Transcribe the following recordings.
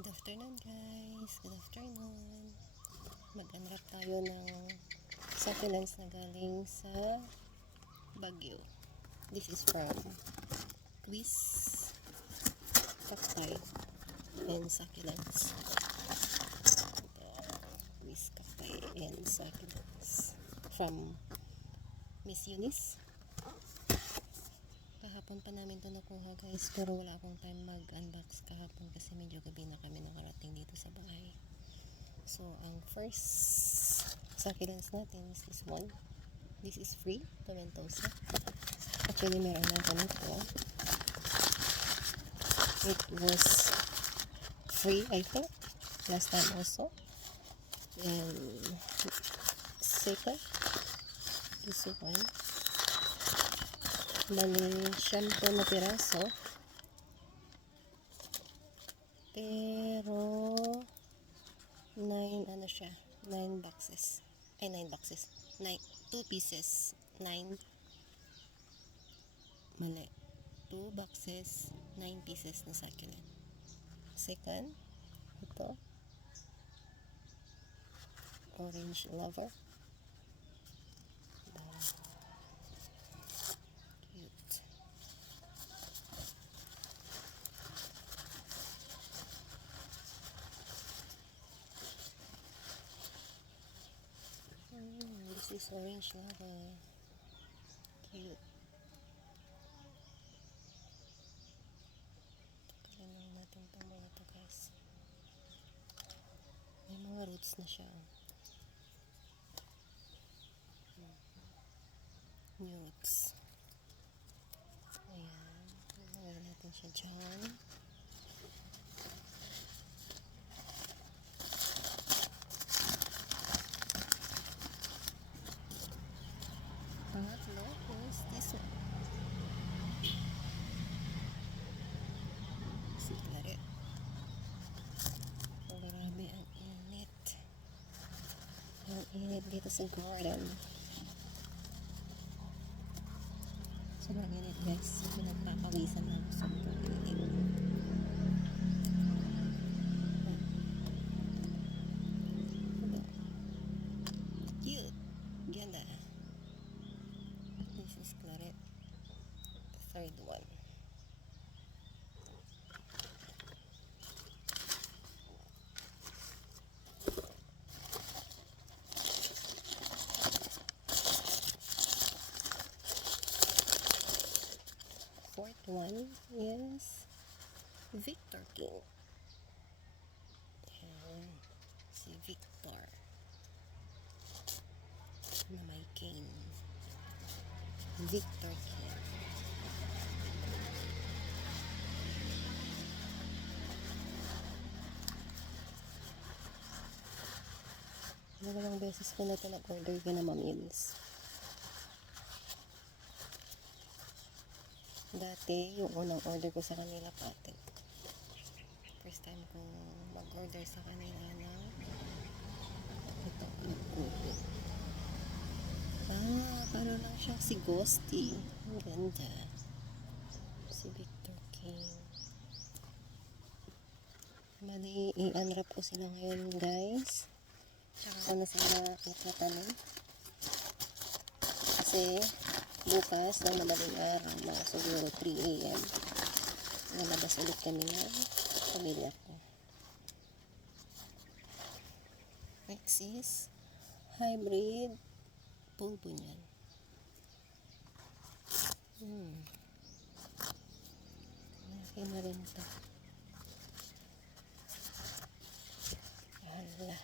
Good afternoon guys, good afternoon. Mag-unwrap tayo ng succulents na galing sa Bagyo. This is from Quiz Cacti and Succulents. Ito, Quiz Cacti and Succulents from Miss Eunice. Kahapon pa namin ito nakuha guys, pero wala akong time mag-unbox kahapon kasi medyo gabi na kami nakarating dito sa bahay. So, ang first succulents natin is this one. This is free, tomentosa. Actually, meron na ako nito. It was free, I think, last time also. And second, this one. Bali, shampoo na piraso. Pero 9 ano siya, 9 boxes. Ay 9 boxes. 2 pieces. 9 mali. 2 boxes, 9 pieces na succulent. Second, ito. Orange lover. This is orange lover. Cute. Takalin lang natin itong mga ito guys. May mga roots na siya. New roots. Ayan. Lagyan natin siya dyan. Pangatlo is this one. Siklaret. Grabe ang init. Ang init dito sa garden. Sobrang init guys. Pinagpapawisan na ako. Sobrang init. Cute. Ganda. This is claret. The third one. Fourth one is Victor King. Ayan. Si Victor na may cane. Victor King. Dalawang beses ko na ito nag-order ka na Ma'am. Dati, yung unang order ko sa kanila patent. First time ko mag-order sa kanila na ito, nag-order. Parang lang siya si Ghosty. Ang ganda. Si Victor King. Bali, i-unwrap ko sila ngayon guys. Tsaka ko na sila itatanim. Kasi bukas ng madaling araw, mga siguro 3 AM, nalabas ulit kami ng pamilya ko. Next is hybrid pulpo niyan. Malaki na rin ito. Hala,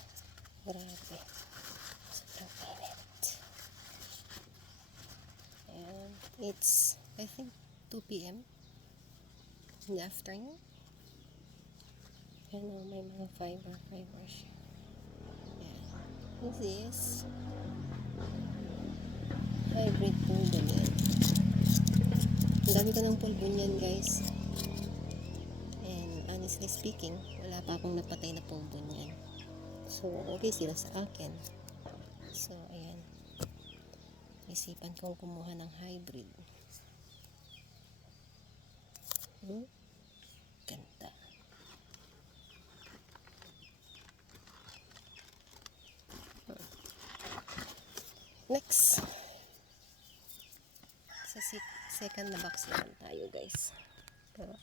grabe. Sobrang init. And it's, I think, 2 PM in the afternoon. Ano, may mga fibers siya. Yeah. This is hybrid pulbo niyan. Ang dami ko ng pulbo niyan guys. And honestly speaking, wala pa akong napatay na pulbo niyan. So, okay sila sa akin. So, ayan. Isipan kong kumuha ng hybrid. Ganda. Next, sa second na box naman tayo guys. Pero